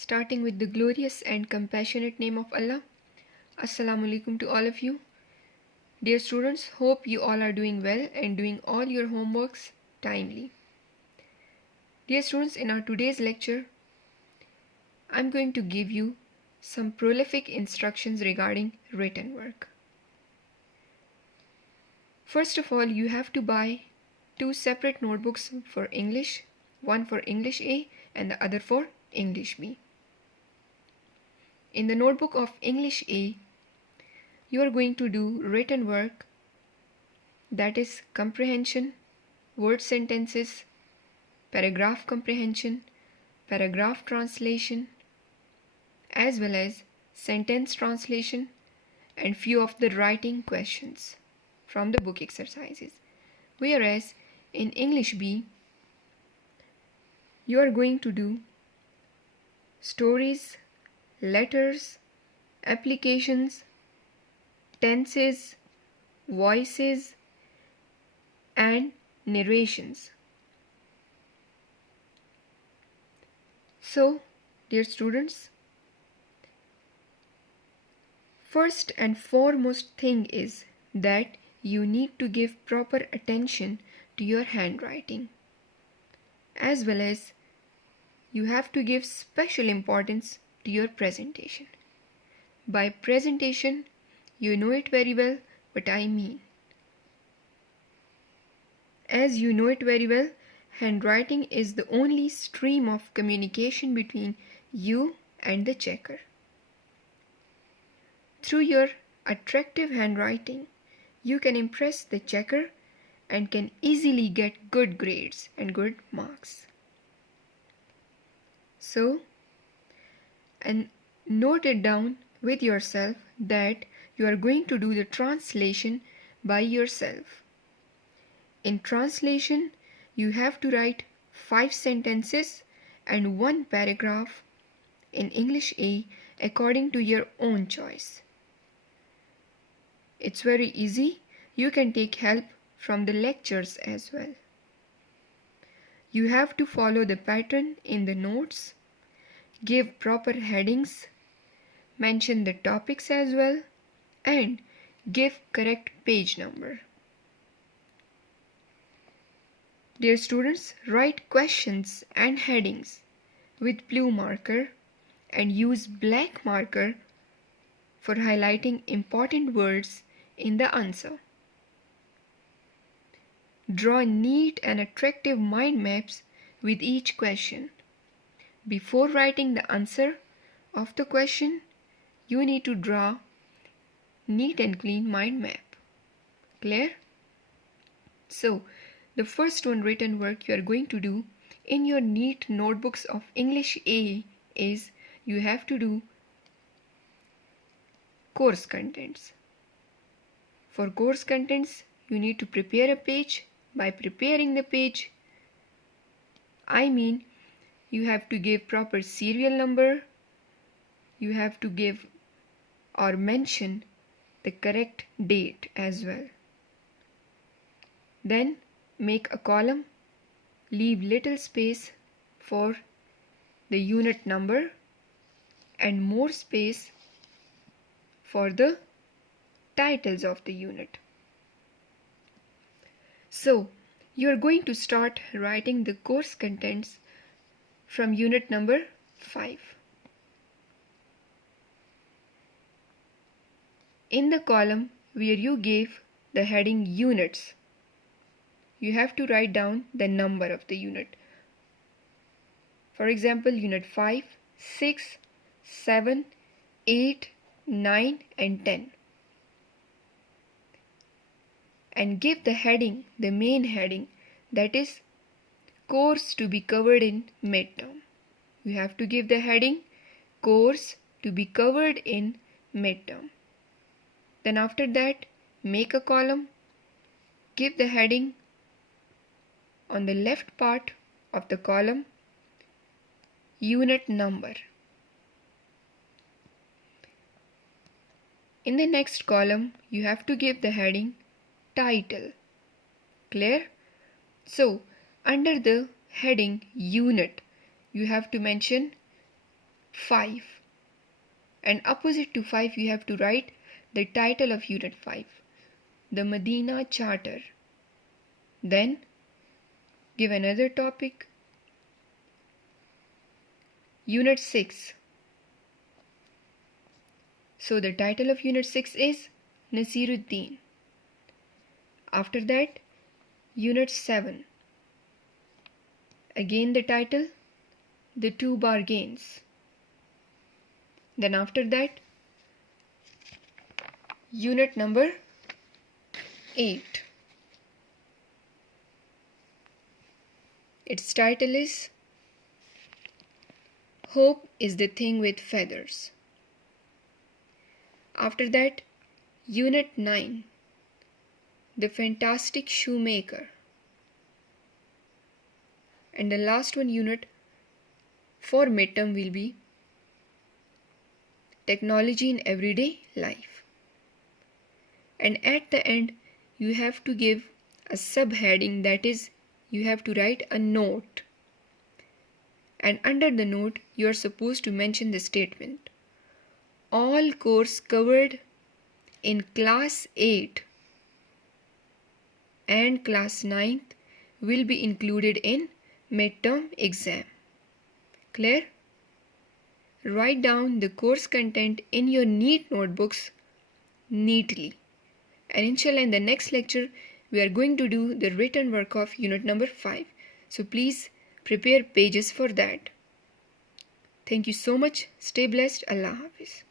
starting with the glorious and compassionate name of Allah. Assalamu alaikum to all of you. Dear students, hope you all are doing well and doing all your homeworks timely. Dear students, in our today's lecture, I'm going to give you some prolific instructions regarding written work. First of all, you have to buy two separate notebooks for English, one for English A and the other for English B. In the notebook of English A, you are going to do written work, that is comprehension, word sentences, paragraph comprehension, paragraph translation, as well as sentence translation and few of the writing questions from the book exercises. Whereas in English B, you are going to do stories, letters, applications, tenses, voices, and narrations. So, dear students, first and foremost thing is that you need to give proper attention to your handwriting, as well as you have to give special importance to your presentation. By presentation, you know it very well what I mean. As you know it very well, handwriting is the only stream of communication between you and the checker. Through your attractive handwriting, you can impress the checker and can easily get good grades and good marks. So, and note it down with yourself that you are going to do the translation by yourself. In translation, you have to write 5 sentences and 1 paragraph in English A according to your own choice. It's very easy. You can take help from the lectures as well. You have to follow the pattern in the notes, give proper headings, mention the topics as well, and give correct page number. Dear students, write questions and headings with blue marker and use black marker for highlighting important words in the answer. Draw neat and attractive mind maps with each question. Before writing the answer of the question, you need to draw neat and clean mind map. Clear? So, the first one written work you are going to do in your neat notebooks of English A is you have to do course contents. For course contents, you need to prepare a page. By preparing the page, I mean you have to give proper serial number, you have to give or mention the correct date as well. Then make a column, leave little space for the unit number and more space for the titles of the unit. So, you are going to start writing the course contents from unit number 5. In the column where you gave the heading units, you have to write down the number of the unit. For example, unit 5, 6, 7, 8, 9 and 10. And give the heading, the main heading, that is course to be covered in midterm. You have to give the heading course to be covered in midterm. Then after that, make a column, give the heading on the left part of the column unit number. In the next column, you have to give the heading title. Clear? So, under the heading unit, you have to mention 5. And opposite to 5 you have to write the title of Unit 5, the Medina Charter. Then give another topic. Unit 6. So the title of Unit 6 is Nasiruddin. After that, Unit 7. Again the title, The Two Bargains. Then after that, Unit number 8. Its title is Hope is the Thing with Feathers. After that, Unit 9. The Fantastic Shoemaker. And the last one unit for midterm will be Technology in Everyday Life. And at the end, you have to give a subheading, that is, you have to write a note. And under the note, you are supposed to mention the statement: all course covered in class 8 and class 9th will be included in midterm exam. Clear? Write down the course content in your neat notebooks neatly. And inshallah in the next lecture we are going to do the written work of unit number 5. So please prepare pages for that. Thank you so much. Stay blessed. Allah Hafiz.